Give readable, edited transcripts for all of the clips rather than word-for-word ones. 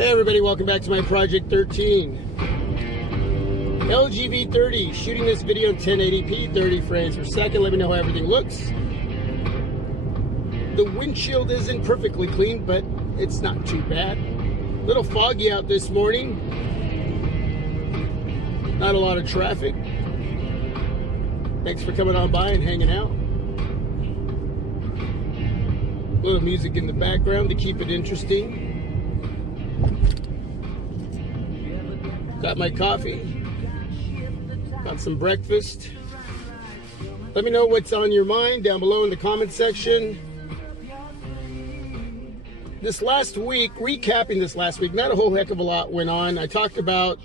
Hey everybody, welcome back to my Project 13. LGV30, shooting this video in 1080p, 30 frames per second. Let me know how everything looks. The windshield isn't perfectly clean, but it's not too bad. A little foggy out this morning. Not a lot of traffic. Thanks for coming on by and hanging out. A little music in the background to keep it interesting. Got my coffee. Got some breakfast. Let me know what's on your mind down below in the comment section. This last week, recapping this last week, not a whole heck of a lot went on. I talked about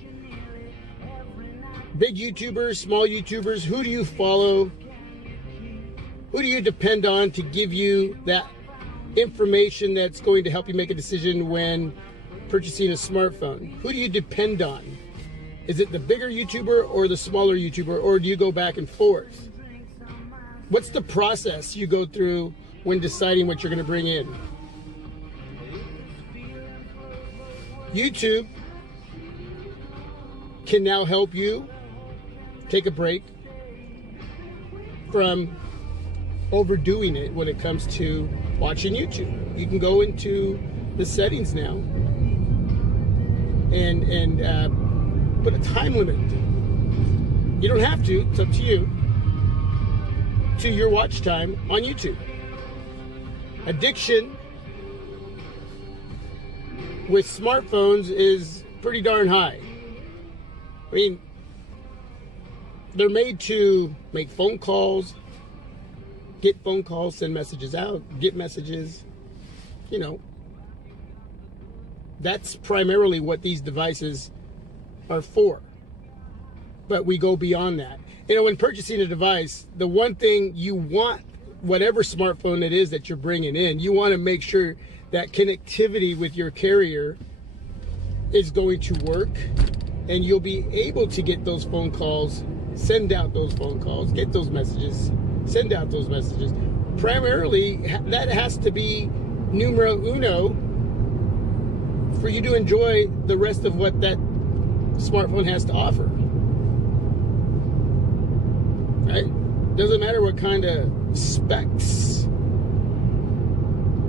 big YouTubers, small YouTubers. Who do you follow? Who do you depend on to give you that information that's going to help you make a decision when purchasing a smartphone? Who do you depend on? Is it the bigger YouTuber or the smaller YouTuber, or do you go back and forth? What's the process you go through when deciding what you're going to bring in? YouTube can now help you take a break from overdoing it when it comes to watching YouTube. You can go into the settings now and put a time limit. You don't have to, it's up to you, to your watch time on YouTube. Addiction with smartphones is pretty darn high. I mean, they're made to make phone calls, get phone calls, send messages out, get messages, you know. That's primarily what these devices are for. But we go beyond that. You know, when purchasing a device, the one thing you want, whatever smartphone it is that you're bringing in, you want to make sure that connectivity with your carrier is going to work, and you'll be able to get those phone calls, send out those phone calls, get those messages, send out those messages. Primarily, that has to be numero uno for you to enjoy the rest of what that smartphone has to offer. Right? Doesn't matter what kind of specs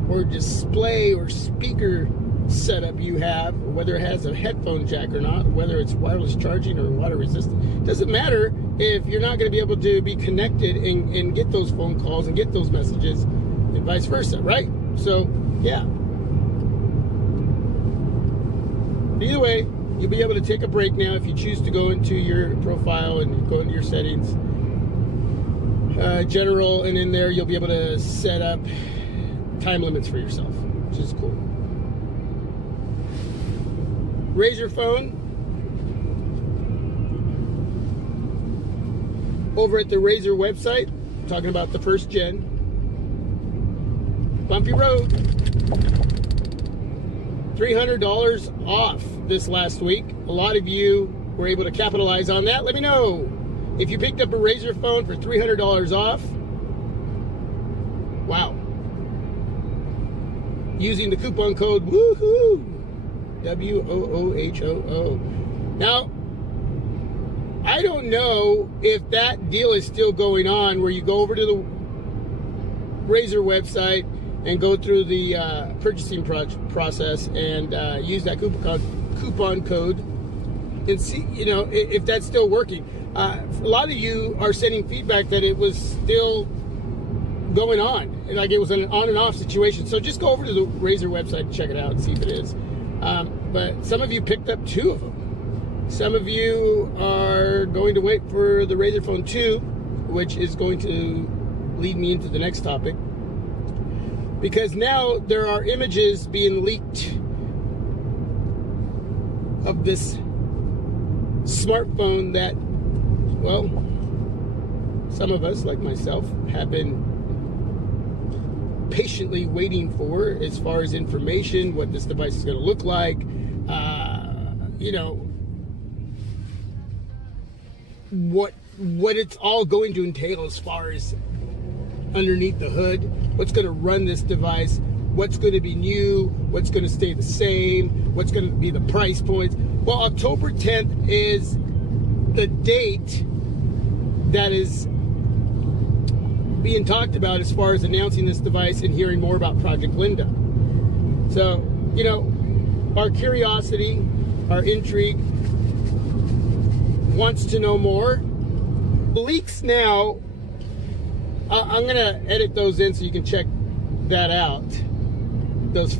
or display or speaker setup you have, or whether it has a headphone jack or not, whether it's wireless charging or water resistant. Doesn't matter if you're not going to be able to be connected and get those phone calls and get those messages, and vice versa, right? So, yeah. Either way, you'll be able to take a break now if you choose to go into your profile and go into your settings, general, and in there you'll be able to set up time limits for yourself, which is cool. Razer phone over at the Razer website, talking about the first gen. Bumpy road. $300 off this last week. A lot of you were able to capitalize on that. Let me know if you picked up a Razer phone for $300 off. Wow. Using the coupon code WOOHOO, WOOHOO. Now, I don't know if that deal is still going on, where you go over to the Razer website and go through the purchasing process and use that coupon code and see, you know, if that's still working. A lot of you are sending feedback that it was still going on, like it was an on and off situation. So just go over to the Razer website and check it out and see if it is. But some of you picked up 2 of them. Some of you are going to wait for the Razer Phone 2, which is going to lead me into the next topic. Because now there are images being leaked of this smartphone that, well, some of us, like myself, have been patiently waiting for, as far as information, what this device is going to look like, you know, what it's all going to entail as far as underneath the hood, what's going to run this device, what's going to be new, what's going to stay the same, what's going to be the price points. Well, October 10th is the date that is being talked about as far as announcing this device and hearing more about Project Linda. So, you know, our curiosity, our intrigue wants to know more. Leaks now, I'm going to edit those in so you can check that out, those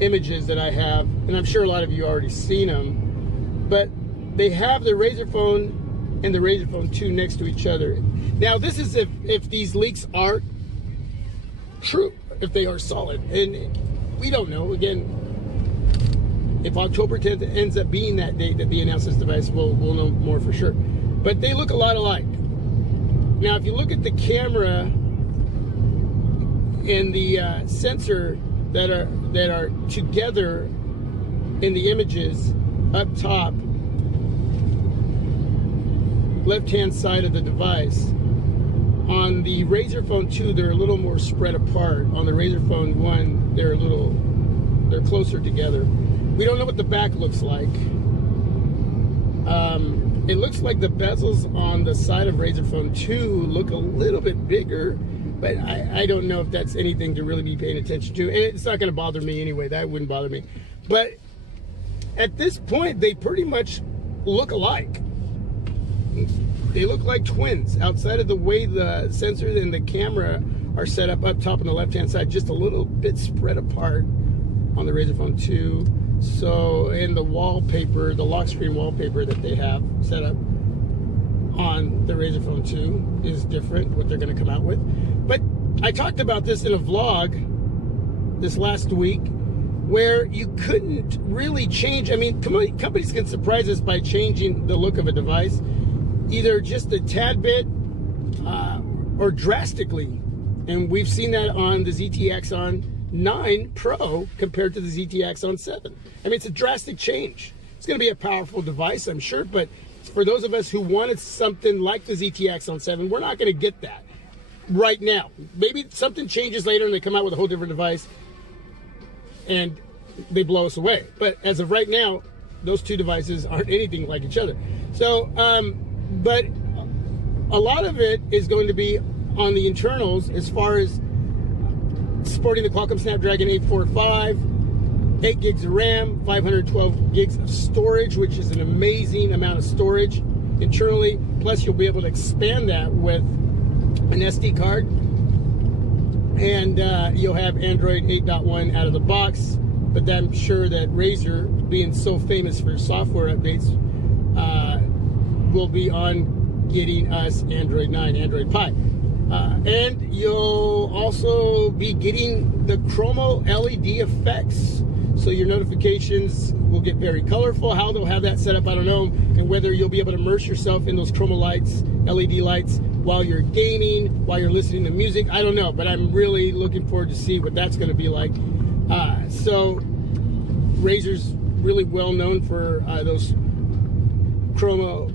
images that I have, and I'm sure a lot of you already seen them, but they have the Razer phone and the Razer phone 2 next to each other. Now this is if these leaks are true, if they are solid, and we don't know. Again, if October 10th ends up being that date that they announce this device, we'll know more for sure. But they look a lot alike. Now if you look at the camera and the sensor that are together in the images up top, left-hand side of the device. On the Razer phone 2, they're a little more spread apart. On the Razer phone 1, they're closer together. We don't know what the back looks like. It looks like the bezels on the side of Razer phone 2 look a little bit bigger, but I don't know if that's anything to really be paying attention to. And it's not going to bother me anyway. That wouldn't bother me. But at this point, they pretty much look alike. They look like twins outside of the way the sensors and the camera are set up top on the left-hand side, just a little bit spread apart on the Razer phone 2. So, in the wallpaper, the lock screen wallpaper that they have set up on the Razer phone 2 is different, what they're going to come out with. But I talked about this in a vlog this last week, where you couldn't really change. I mean, companies can surprise us by changing the look of a device, either just a tad bit or drastically. And we've seen that on the ZTE Axon 9 Pro compared to the ZTE Axon 7. I mean, it's a drastic change. It's going to be a powerful device, I'm sure, but for those of us who wanted something like the ZTE Axon 7, we're not going to get that right now. Maybe something changes later and they come out with a whole different device and they blow us away. But as of right now, those two devices aren't anything like each other. So, but a lot of it is going to be on the internals as far as supporting the Qualcomm Snapdragon 845, 8 gigs of RAM, 512 gigs of storage, which is an amazing amount of storage internally. Plus, you'll be able to expand that with an SD card. And you'll have Android 8.1 out of the box. But I'm sure that Razer, being so famous for software updates, will be on getting us Android 9, Android Pie. And you'll also be getting the Chromo LED effects. So your notifications will get very colorful. How they'll have that set up, I don't know. And whether you'll be able to immerse yourself in those Chromo lights, LED lights, while you're gaming, while you're listening to music, I don't know. But I'm really looking forward to see what that's going to be like. So Razer's really well known for those Chroma,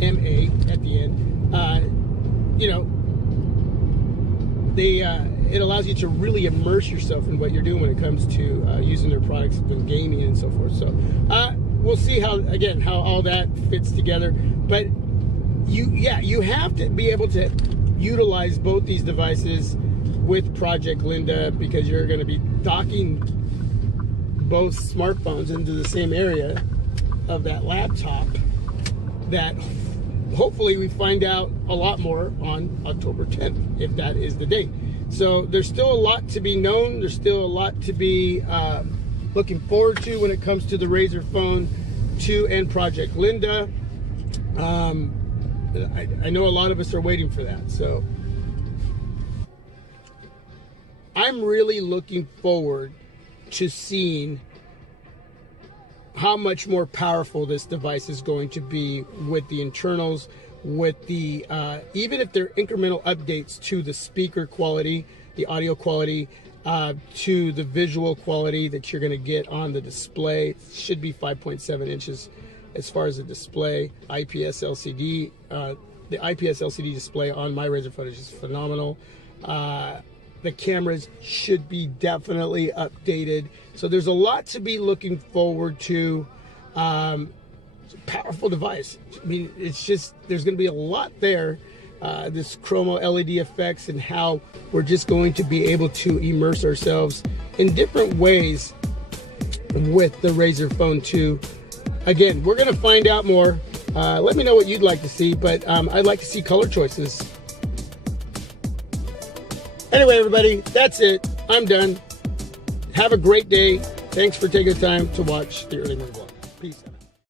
MA at the end. You know, they it allows you to really immerse yourself in what you're doing when it comes to using their products and gaming and so forth. So we'll see how all that fits together. But you have to be able to utilize both these devices with Project Linda, because you're going to be docking both smartphones into the same area of that laptop. That hopefully we find out a lot more on October 10th, if that is the date. So there's still a lot to be known. There's still a lot to be looking forward to when it comes to the Razer phone 2 and Project Linda. I know a lot of us are waiting for that. So I'm really looking forward to seeing how much more powerful this device is going to be with the internals, with the even if they're incremental updates to the speaker quality, the audio quality, to the visual quality that you're going to get on the display. It should be 5.7 inches as far as the display, IPS LCD the IPS LCD display on my Razer phone is just phenomenal. The cameras should be definitely updated. So there's a lot to be looking forward to. It's a powerful device. I mean, it's just, there's going to be a lot there. This chromo LED effects and how we're just going to be able to immerse ourselves in different ways with the Razer Phone 2. Again, we're going to find out more. Let me know what you'd like to see, but I'd like to see color choices. Anyway, everybody, that's it. I'm done. Have a great day. Thanks for taking the time to watch the early morning vlog. Peace out.